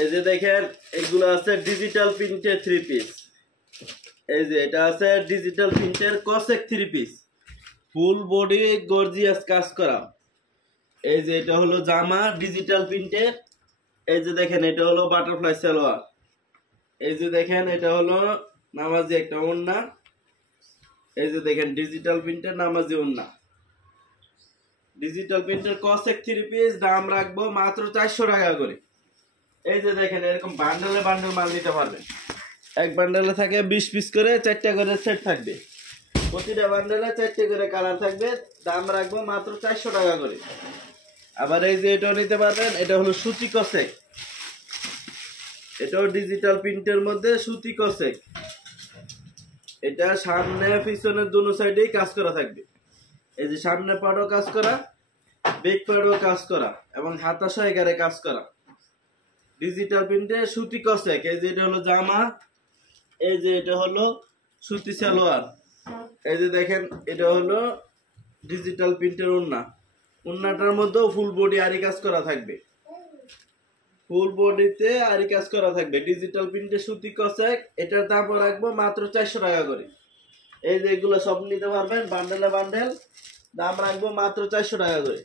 এই যে দেখেন এগুলো আছে ডিজিটাল প্রিন্টের 3 পিস। এই যে এটা আছে ডিজিটাল প্রিন্টের cosec 3 piece, full body gorgeous কাজ করা। এই যে এটা হলো জামা ডিজিটাল প্রিন্টের। এই যে দেখেন এটা হলো বাটারফ্লাই সালোয়ার। এই যে দেখেন এটা হলো নামাজি একটা ওড়না। এই যে দেখেন ডিজিটাল প্রিন্টের নামাজি ওড়না, ডিজিটাল প্রিন্টের কসেক 3 পিস, দাম রাখবো মাত্র 400 টাকা করে। এই যে দেখেন এরকম বান্ডেলে বান্ডেল মাল নিতে পারবেন। এক বান্ডেলে থাকে 20 পিস করে, 4টা করে সেট থাকবে, প্রতিটা বান্ডেলে 4টে করে কালার থাকবে, দাম রাখবো মাত্র 400 টাকা করে। আবার এই যে এটাও নিতে পারবেন, এটা হলো সুতি কসেক, এটাও ডিজিটাল প্রিন্টের মধ্যে সুতি কসেক। এটা সামনে পিছনে দুনো সাইডেই কাজ করা থাকবে। এই যে সামনে পাড়ও কাজ করা, বেক পাড়ও কাজ করা এবং হাতা সহকারে কাজ করা, ডিজিটাল প্রিন্টে সুতি কসেক। এই যে এটা হলো জামা, এই যে এটা হলো সুতি সালোয়ার। এই যে দেখেন এটা হলো ডিজিটাল প্রিন্টের ওড়না, ওড়নাটার মধ্যেও ফুল বডি আরি কাজ করা থাকবে, ফুল বডিতে আরি কাজ করা থাকবে, ডিজিটাল প্রিন্টে সুতি কসেক। এটার দাম রাখবো মাত্র 400 টাকা করে। এই যে এগুলো সব নিতে পারবেন বান্ডেলে বান্ডেল, দাম রাখবো মাত্র 400 টাকা করে।